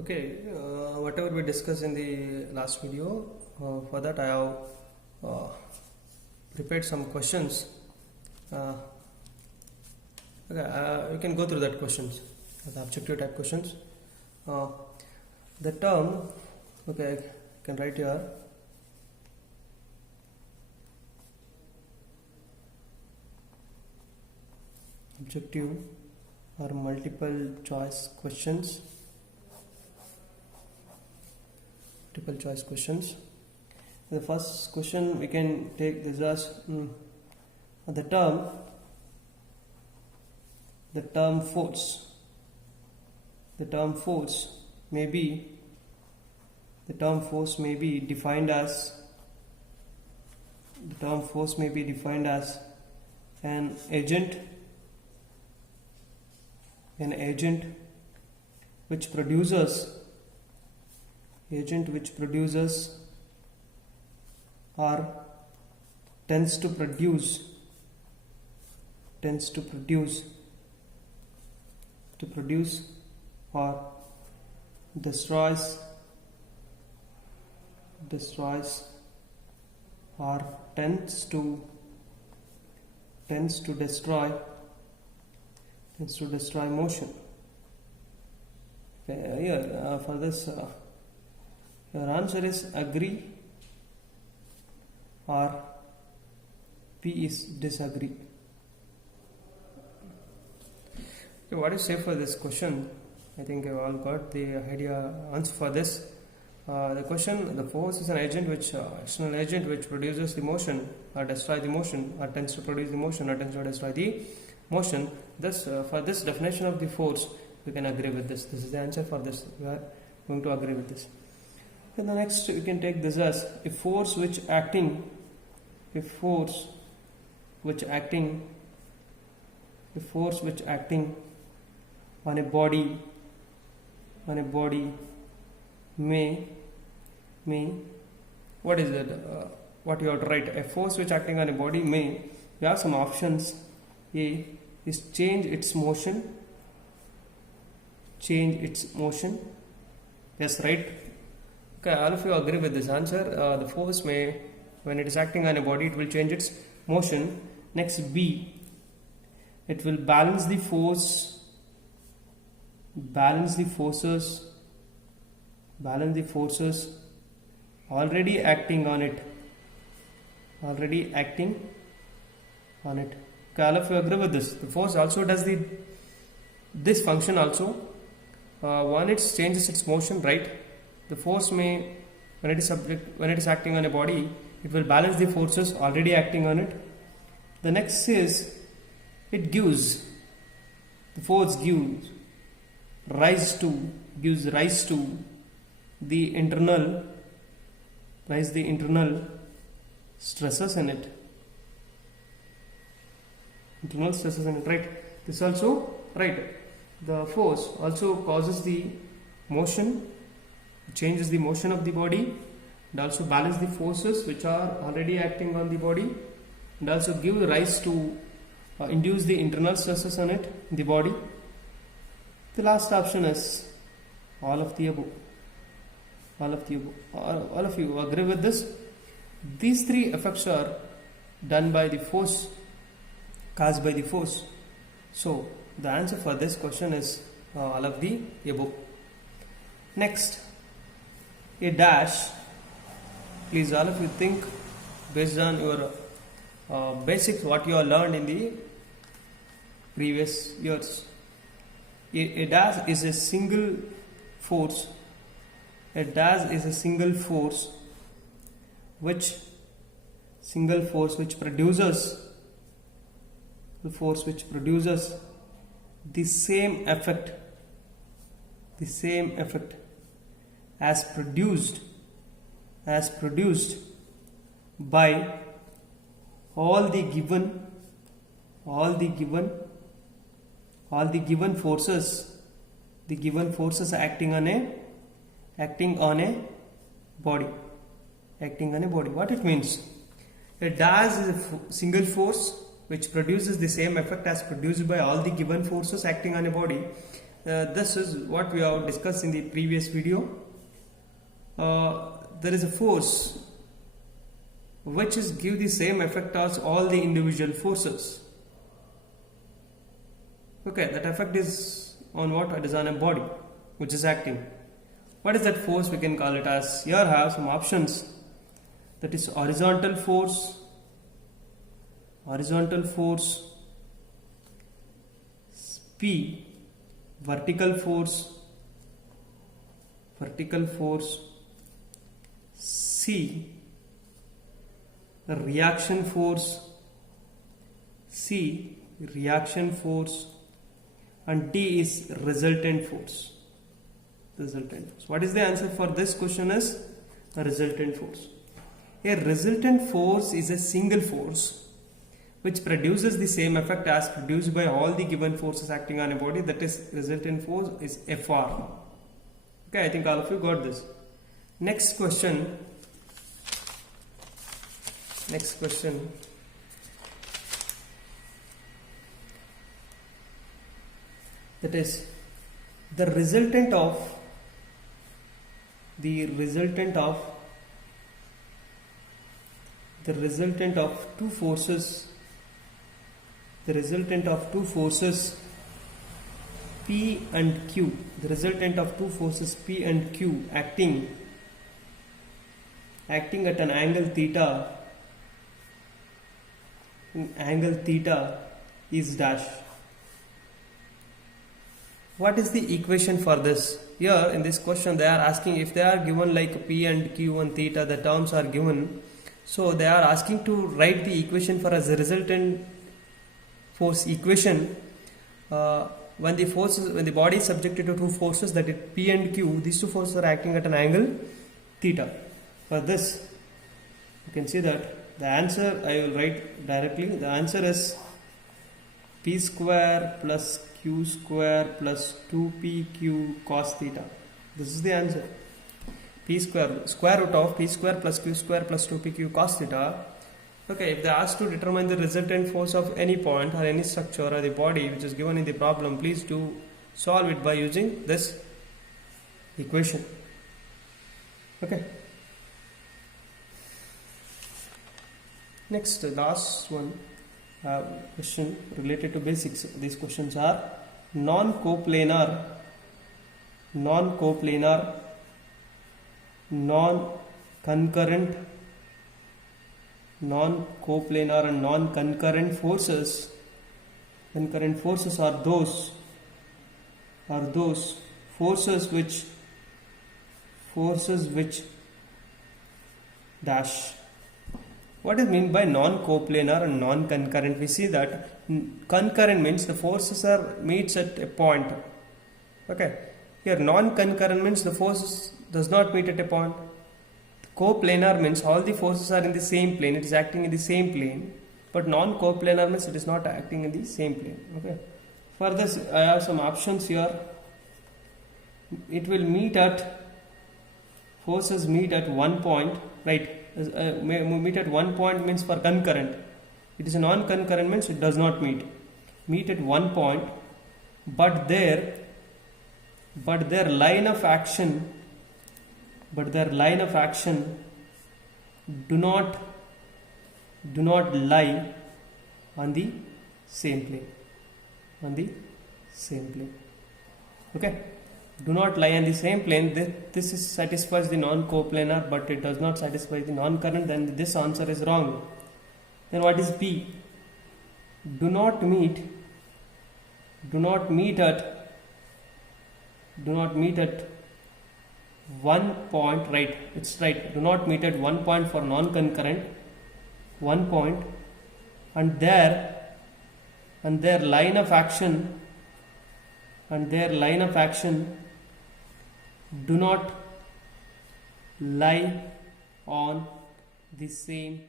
Okay, whatever we discussed in the last video, for that I have prepared some questions. You can go through that questions, the objective type questions. The term, okay, I can write here. Objective or multiple choice questions. Multiple choice questions. The first question we can take this as the term force. The term force may be defined as an agent which produces or tends to produce or destroys or tends to destroy motion. Okay, here for this your answer is agree or P is disagree. Okay, what do you say for this question? I think you all got the idea answer for this. The question: the force is an agent external agent which produces the motion or destroy the motion or tends to produce the motion or tends to destroy the motion. Thus, for this definition of the force, we can agree with this. This is the answer for this. We are going to agree with this. And the next, you can take this as a force which acting on a body may what is it? What you have to write? A force which acting on a body may. We have some options. A is change its motion. Yes, right. Okay, all of you agree with this answer. The force may, when it is acting on a body, it will change its motion. Next, B, it will balance the forces already acting on it. Okay, all of you agree with this. The force also does this function also. One, it changes its motion, right? The force may, when it is acting on a body, it will balance the forces already acting on it. The next is the force gives rise to the internal stresses in it. Right? This also, right? The force also causes the motion, changes the motion of the body, and also balance the forces which are already acting on the body, and also give rise to induce the internal stresses on it, the body. The last option is all of the above. All of you agree with this? These three effects are done by the force, caused by the force. So the answer for this question is all of the above. Next, a dash. Please, all of you think based on your basics, what you have learned in the previous years. A dash is a single force. Which produces the same effect as produced by all the given forces acting on a body. What it means? A dash is a single force which produces the same effect as produced by all the given forces acting on a body. this is what we have discussed in the previous video. There is a force which is give the same effect as all the individual forces. Okay, that effect is on what? It is on a body which is acting. What is that force? We can call it as, here I have some options. That is horizontal force, P, vertical force, C, reaction force, and D is resultant force. What is the answer for this question? Is a resultant force. A resultant force is a single force which produces the same effect as produced by all the given forces acting on a body. That is, resultant force is Fr. Okay, I think all of you got this. Next question. That is, the resultant of two forces P and Q, acting at an angle theta is dash. What is the equation for this? Here in this question they are asking, if they are given like P and Q and theta, the terms are given, so they are asking to write the equation for as a resultant force equation. When the body is subjected to two forces, that is P and Q, these two forces are acting at an angle theta. For this, you can see that the answer I will write directly. The answer is P square plus Q square plus 2PQ cos theta. This is the answer. Square root of P square plus Q square plus 2PQ cos theta. Okay, if they ask to determine the resultant force of any point or any structure or the body which is given in the problem, please do solve it by using this equation. Okay. Next, the last one question related to basics. These questions are non-coplanar, non-concurrent, and non-concurrent forces. Concurrent forces are those forces which dash. What is meant by non-coplanar and non-concurrent? We see that concurrent means the forces meets at a point. Okay. Here non-concurrent means the forces does not meet at a point. Coplanar means all the forces are in the same plane. It is acting in the same plane. But non-coplanar means it is not acting in the same plane. Okay. For this, I have some options here. It will forces meet at one point, right? Meet at one point means for concurrent. It is a non-concurrent means it does not meet at one point, but their line of action do not lie on the same plane. Okay, do not lie on the same plane. This satisfies the non-coplanar, but it does not satisfy the non-current. Then this answer is wrong. Then what is P? Do not meet at one point, right? It's right. Do not meet at one point for non-concurrent. One point, and their line of action do not lie on the same